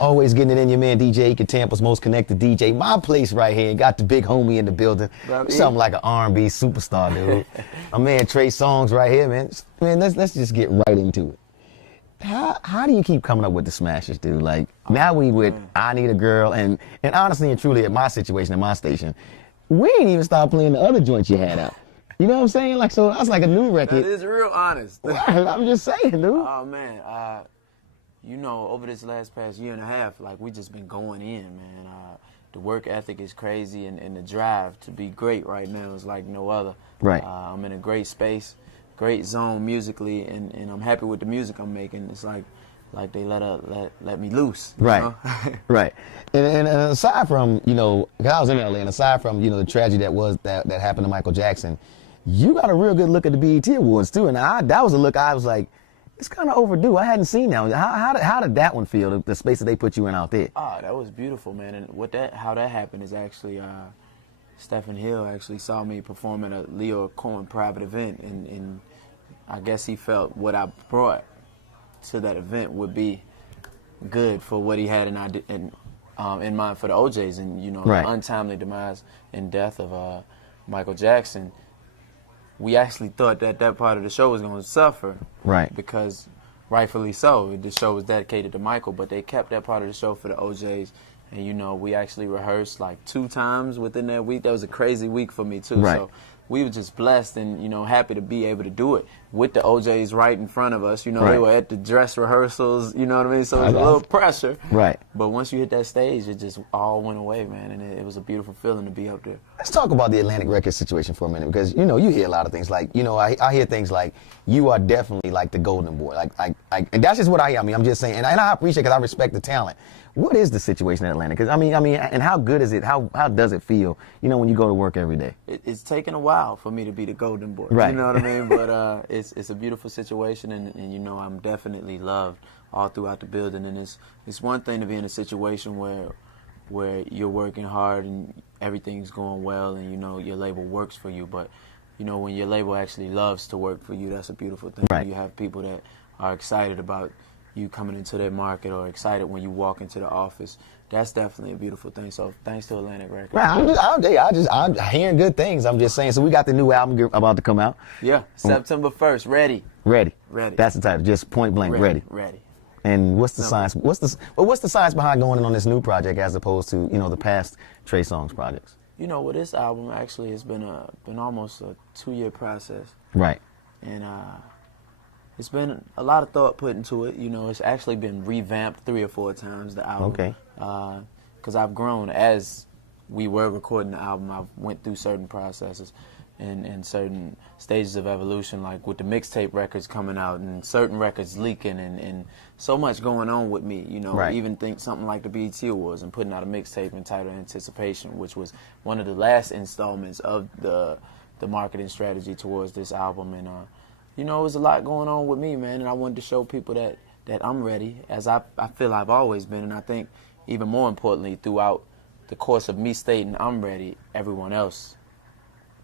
Always getting it in. Your man DJ Ika, Tampa's most connected DJ. My place right here. Got the big homie in the building. Something like an R&B superstar, dude. My man Trey Songz right here, man. Man, let's just get right into it. How do you keep coming up with the smashes, dude? Like, now we with I Need a Girl, and honestly and truly at my situation, at my station, we ain't even started playing the other joints you had out. You know what I'm saying? Like, so that's like a new record. That is real honest. I'm just saying, dude. Oh, man. You know, over this past year and a half, like, we just been going in, man. The work ethic is crazy, and the drive to be great right now is like no other. Right. I'm in a great space, great zone musically, and I'm happy with the music I'm making. It's like they let me loose. Right. You know? Right. And aside from, you know, 'cause I was in LA, and aside from, you know, the tragedy that happened to Michael Jackson, you got a real good look at the BET Awards too, and that was a look I was like, it's kind of overdue. I hadn't seen that. How did that one feel? The space that they put you in out there. Ah, that was beautiful, man. And how that happened is actually Stephen Hill actually saw me perform at a Leo Cohen private event, and I guess he felt what I brought to that event would be good for what he had in mind for the OJs, and you know, right. The untimely demise and death of Michael Jackson. We actually thought that part of the show was going to suffer, right? Because rightfully so, the show was dedicated to Michael, but they kept that part of the show for the OJs, and you know, we actually rehearsed like 2 times within that week. That was a crazy week for me too. Right. So we were just blessed and, you know, happy to be able to do it with the OJs right in front of us. You know, right. They were at the dress rehearsals, you know what I mean? So it was a little pressure. Right. But once you hit that stage, it just all went away, man, and it was a beautiful feeling to be up there. Let's talk about the Atlantic Records situation for a minute, because, you know, you hear a lot of things. Like, you know, I hear things like, you are definitely like the golden boy. Like, and that's just what I hear. I mean, I'm just saying, and I appreciate it because I respect the talent. What is the situation in Atlanta? Because I mean, and how good is it? How does it feel? You know, when you go to work every day. It's taken a while for me to be the golden boy. Right. You know what I mean? But it's a beautiful situation, and you know, I'm definitely loved all throughout the building. And it's one thing to be in a situation where you're working hard and everything's going well, and you know your label works for you. But you know, when your label actually loves to work for you, that's a beautiful thing. Right. You have people that are excited about you coming into their market, or excited when you walk into the office. That's definitely a beautiful thing. So thanks to Atlantic Records. Right, I'm hearing good things. I'm just saying. So we got the new album about to come out. Yeah, September 1st. Ready. That's the title. Just point blank. Ready. And what's the science? What's the science behind going in on this new project as opposed to, you know, the past Trey Songz projects? You know, with this album, actually, it's been almost a 2-year process. Right. And it's been a lot of thought put into it. You know, it's actually been revamped 3 or 4 times, the album. Okay. Because I've grown as we were recording the album. I went through certain processes and certain stages of evolution, like with the mixtape records coming out and certain records leaking and so much going on with me. You know, right. Even think something like the BET Awards and putting out a mixtape entitled Anticipation, which was one of the last installments of the marketing strategy towards this album. And you know, it was a lot going on with me, man, and I wanted to show people that I'm ready, as I feel I've always been. And I think even more importantly, throughout the course of me stating I'm ready, everyone else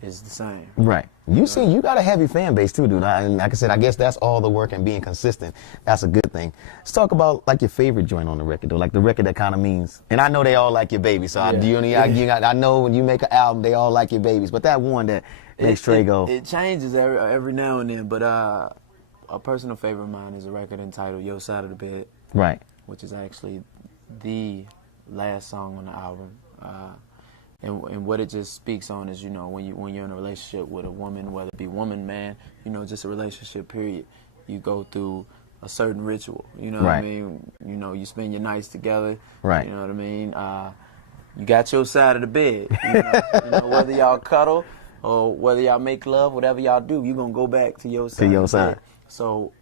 is the same. Right. You see, you got a heavy fan base too, dude. And like I said, I guess that's all the work and being consistent. That's a good thing. Let's talk about like your favorite joint on the record, though. Like the record that kind of means. And I know they all like your baby, so yeah. I know when you make an album, they all like your babies. But that one that makes Trey go. It changes every now and then. But a personal favorite of mine is a record entitled Your Side of the Bed. Right. Which is actually the last song on the album. And what it just speaks on is, you know, when you're in a relationship with a woman, whether it be woman, man, you know, just a relationship, period, you go through a certain ritual, you know right. what I mean? You know, you spend your nights together, right. You know what I mean? You got your side of the bed, you know, whether y'all cuddle or whether y'all make love, whatever y'all do, you're going to go back to your side. To your side. So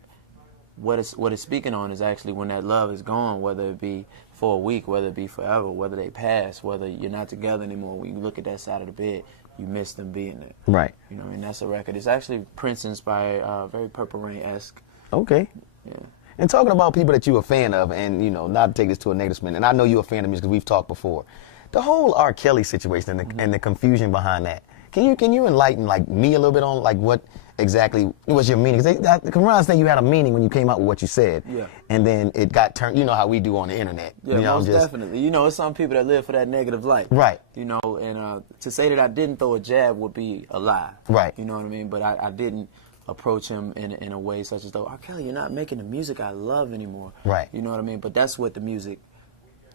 what it's speaking on is actually when that love is gone, whether it be for a week, whether it be forever, whether they pass, whether you're not together anymore, when you look at that side of the bed, you miss them being there. Right. You know, and that's a record. It's actually Prince inspired, very Purple Rain-esque. Okay. Yeah. And talking about people that you're a fan of, and, you know, not to take this to a negative spin, and I know you're a fan of music because we've talked before, the whole R. Kelly situation and the confusion behind that. Can you enlighten like me a little bit on like what exactly what was your meaning. Because Kamran said you had a meaning when you came out with what you said. Yeah. And then it got turned, you know how we do on the internet. Yeah, you know, most definitely. You know, it's some people that live for that negative light. Right. You know, and to say that I didn't throw a jab would be a lie. Right. You know what I mean? But I didn't approach him in a way such as though, R. Kelly, you're not making the music I love anymore. Right. You know what I mean? But that's what the music,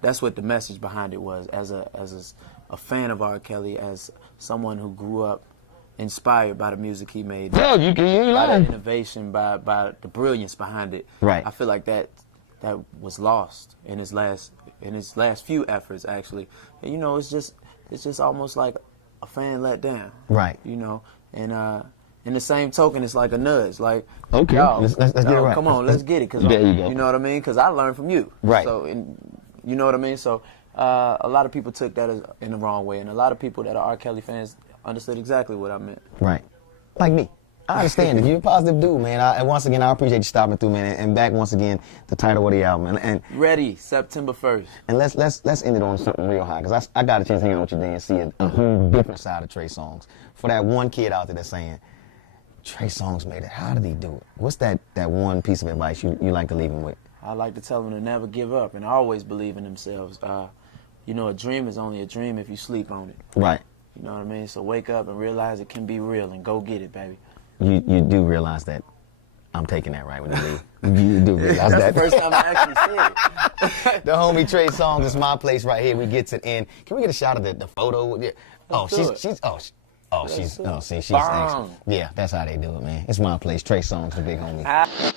that's what the message behind it was. As a fan of R. Kelly, as someone who grew up inspired by the music he made, by the innovation, by the brilliance behind it. Right. I feel like that was lost in his last few efforts, actually. And, you know, it's just almost like a fan let down. Right. You know, and in the same token, it's like a nudge. Like, okay, y'all, let's get it right. Come on, let's get it. Cause there you go. You know what I mean? Because I learned from you. Right. So, you know what I mean? So, a lot of people took that in the wrong way, and a lot of people that are R. Kelly fans understood exactly what I meant. Right. Like me. I understand it. You're a positive dude, man. And once again, I appreciate you stopping through, man. And back once again, the title of the album. And Ready, September 1st. And let's end it on something real high, because I got a chance to hang out with you today and see a whole different side of Trey Songz. For that one kid out there that's saying, Trey Songz made it. How did he do it? What's that one piece of advice you like to leave him with? I like to tell them to never give up and always believe in themselves. You know, a dream is only a dream if you sleep on it. Right. You know what I mean? So wake up and realize it can be real and go get it, baby. You do realize that I'm taking that right when you leave. You do realize that. That's the first time I actually said it. The homie Trey Songz, it's my place right here. We get to the end. Can we get a shot of the photo? Yeah. She's Bang. yeah, that's how they do it, man. It's my place. Trey Songz, the big homie.